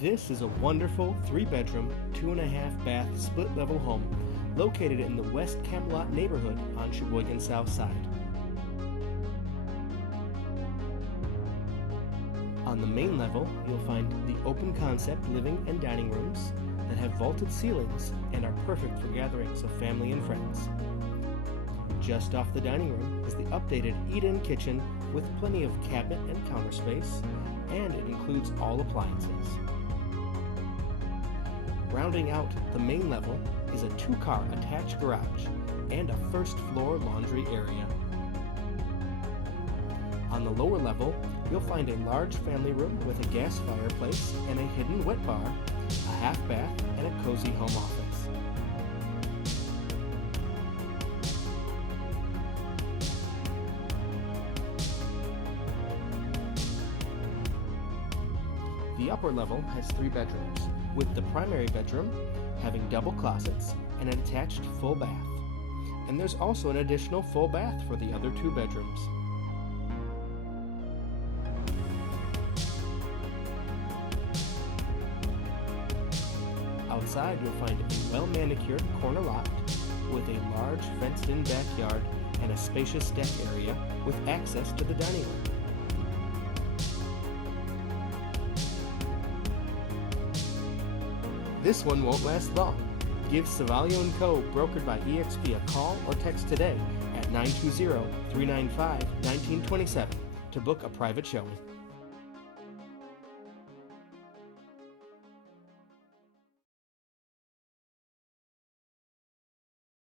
This is a wonderful 3-bedroom, 2.5-bath split-level home located in the West Camelot neighborhood on Sheboygan South Side. On the main level, you'll find the open-concept living and dining rooms that have vaulted ceilings and are perfect for gatherings of family and friends. Just off the dining room is the updated eat-in kitchen with plenty of cabinet and counter space, and it includes all appliances. Rounding out the main level is a 2-car attached garage and a first-floor laundry area. On the lower level, you'll find a large family room with a gas fireplace and a hidden wet bar, a half bath, and a cozy home office. The upper level has 3 bedrooms, with the primary bedroom having double closets and an attached full bath. And there's also an additional full bath for the other 2 bedrooms. Outside, you'll find a well-manicured corner lot with a large fenced-in backyard and a spacious deck area with access to the dining room. This one won't last long. Give Savalio & Co., brokered by eXp, a call or text today at 920-395-1927 to book a private showing.